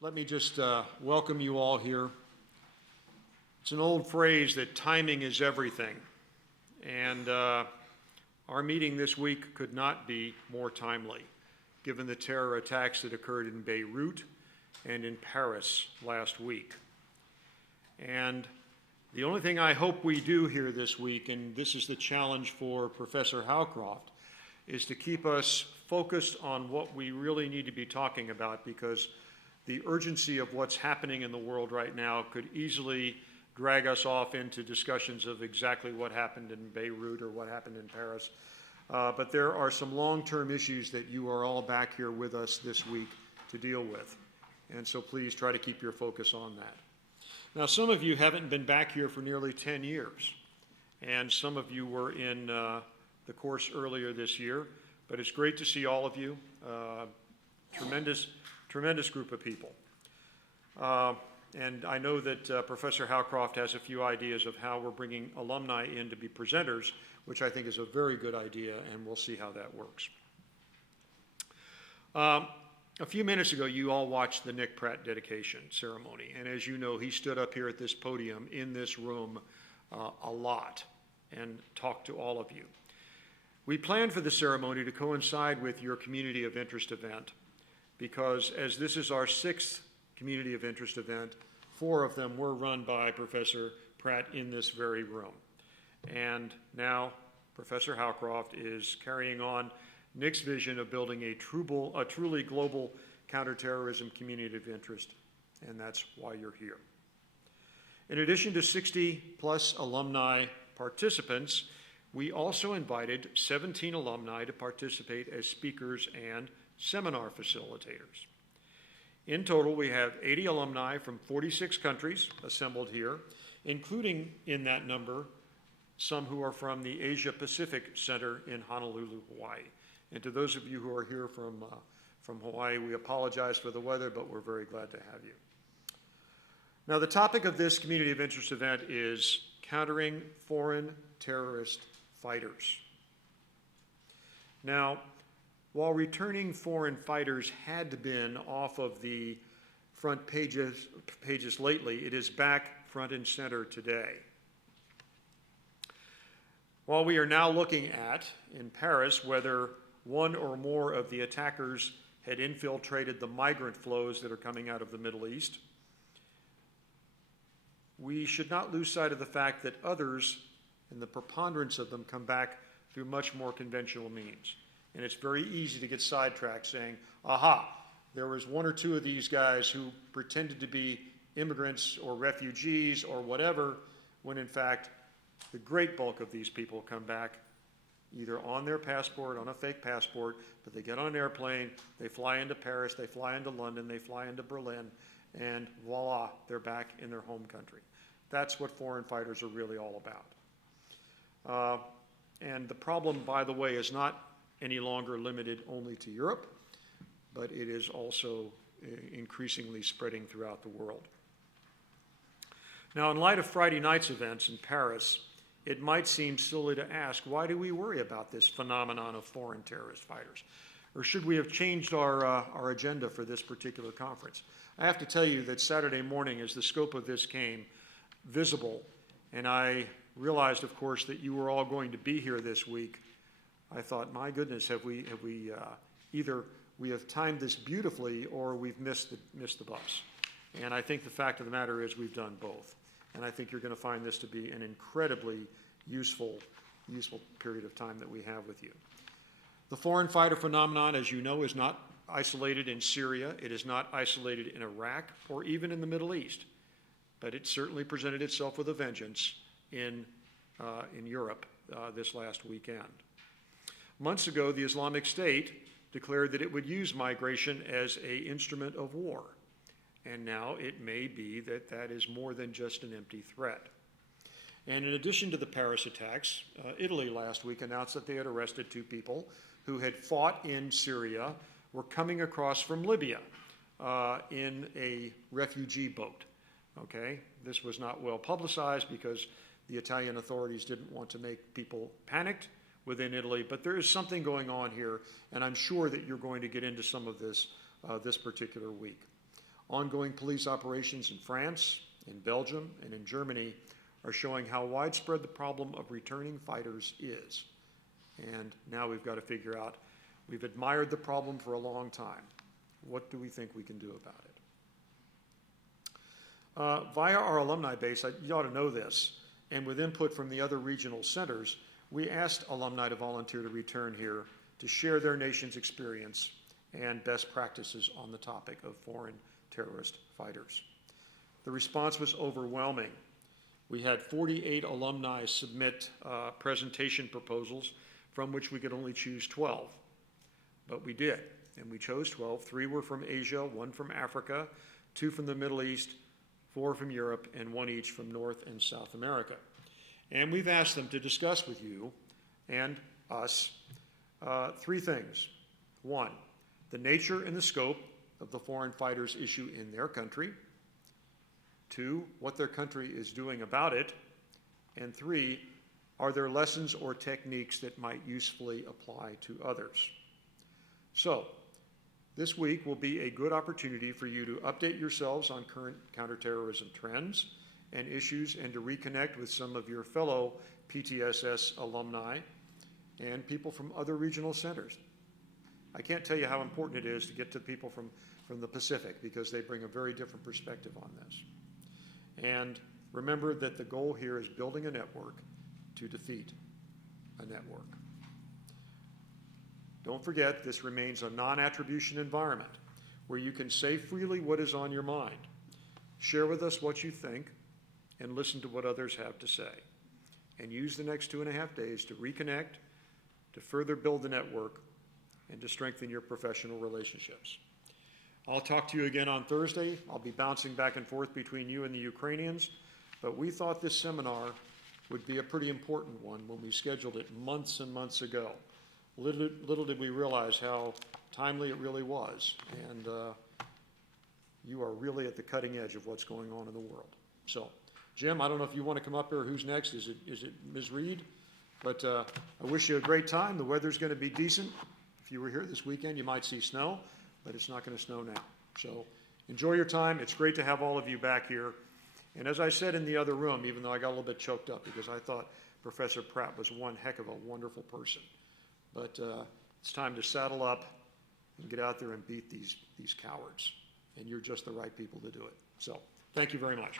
Let me just welcome you all here. It's an old phrase that timing is everything. And our meeting this week could not be more timely, given the terror attacks that occurred in Beirut and in Paris last week. And the only thing I hope we do here this week, and this is the challenge for Professor Howcroft, is to keep us focused on what we really need to be talking about, because the urgency of what's happening in the world right now could easily drag us off into discussions of exactly what happened in Beirut or what happened in Paris. But there are some long-term issues that you are all back here with us this week to deal with. And so please try to keep your focus on that. Now, some of you haven't been back here for nearly 10 years. And some of you were in the course earlier this year. But it's great to see all of you. Tremendous group of people. And I know that Professor Howcroft has a few ideas of how we're bringing alumni in to be presenters, which I think is a very good idea, and we'll see how that works. A few minutes ago, you all watched the Nick Pratt dedication ceremony, and as you know, he stood up here at this podium in this room a lot and talked to all of you. We planned for the ceremony to coincide with your Community of Interest event, because as this is our 6th Community of Interest event, 4 of them were run by Professor Pratt in this very room. And now Professor Howcroft is carrying on Nick's vision of building a truly global counterterrorism community of interest, and that's why you're here. In addition to 60+ alumni participants, we also invited 17 alumni to participate as speakers and seminar facilitators. In total, we have 80 alumni from 46 countries assembled here, including in that number some who are from the Asia Pacific Center in Honolulu, Hawaii. And to those of you who are here from Hawaii, we apologize for the weather, but we're very glad to have you. Now, the topic of this Community of Interest event is countering foreign terrorist fighters. Now, while returning foreign fighters had been off of the front pages lately, it is back front and center today. While we are now looking at, in Paris, whether one or more of the attackers had infiltrated the migrant flows that are coming out of the Middle East, we should not lose sight of the fact that others, and the preponderance of them, come back through much more conventional means. And it's very easy to get sidetracked saying, aha, there was 1 or 2 of these guys who pretended to be immigrants or refugees or whatever, when in fact the great bulk of these people come back either on their passport, on a fake passport, but they get on an airplane, they fly into Paris, they fly into London, they fly into Berlin, and voila, they're back in their home country. That's what foreign fighters are really all about. And the problem, by the way, is not any longer limited only to Europe, but it is also increasingly spreading throughout the world. Now, in light of Friday night's events in Paris, it might seem silly to ask, why do we worry about this phenomenon of foreign terrorist fighters? Or should we have changed our agenda for this particular conference? I have to tell you that Saturday morning, as the scope of this came visible, and I realized, of course, that you were all going to be here this week, I thought, my goodness, either we have timed this beautifully or we've missed the bus. And I think the fact of the matter is we've done both. And I think you're going to find this to be an incredibly useful period of time that we have with you. The foreign fighter phenomenon, as you know, is not isolated in Syria. It is not isolated in Iraq or even in the Middle East. But it certainly presented itself with a vengeance in Europe this last weekend. Months ago, the Islamic State declared that it would use migration as an instrument of war. And now it may be that that is more than just an empty threat. And in addition to the Paris attacks, Italy last week announced that they had arrested 2 people who had fought in Syria, were coming across from Libya in a refugee boat. Okay? This was not well publicized because the Italian authorities didn't want to make people panicked within Italy, but there is something going on here, and I'm sure that you're going to get into some of this this particular week. Ongoing police operations in France, in Belgium, and in Germany are showing how widespread the problem of returning fighters is. And now we've got to figure out, we've admired the problem for a long time. What do we think we can do about it? Via our alumni base, you ought to know this, and with input from the other regional centers, we asked alumni to volunteer to return here to share their nation's experience and best practices on the topic of foreign terrorist fighters. The response was overwhelming. We had 48 alumni submit presentation proposals from which we could only choose 12. But we did, and we chose 12. 3 were from Asia, 1 from Africa, 2 from the Middle East, 4 from Europe, and 1 each from North and South America. And we've asked them to discuss with you and us 3 things. 1, the nature and the scope of the foreign fighters issue in their country. 2, what their country is doing about it. And 3, are there lessons or techniques that might usefully apply to others? So, this week will be a good opportunity for you to update yourselves on current counterterrorism trends and issues and to reconnect with some of your fellow PTSS alumni and people from other regional centers. I can't tell you how important it is to get to people from the Pacific because they bring a very different perspective on this. And remember that the goal here is building a network to defeat a network. Don't forget, this remains a non-attribution environment where you can say freely what is on your mind. Share with us what you think and listen to what others have to say. And use the next 2.5 days to reconnect, to further build the network, and to strengthen your professional relationships. I'll talk to you again on Thursday. I'll be bouncing back and forth between you and the Ukrainians, but we thought this seminar would be a pretty important one when we scheduled it months and months ago. Little did we realize how timely it really was, and you are really at the cutting edge of what's going on in the world. So, Jim, I don't know if you want to come up here. Who's next? Is it Ms. Reed? But I wish you a great time. The weather's going to be decent. If you were here this weekend, you might see snow, but it's not going to snow now. So enjoy your time. It's great to have all of you back here. And as I said in the other room, even though I got a little bit choked up because I thought Professor Pratt was one heck of a wonderful person. But it's time to saddle up and get out there and beat these cowards. And you're just the right people to do it. So thank you very much.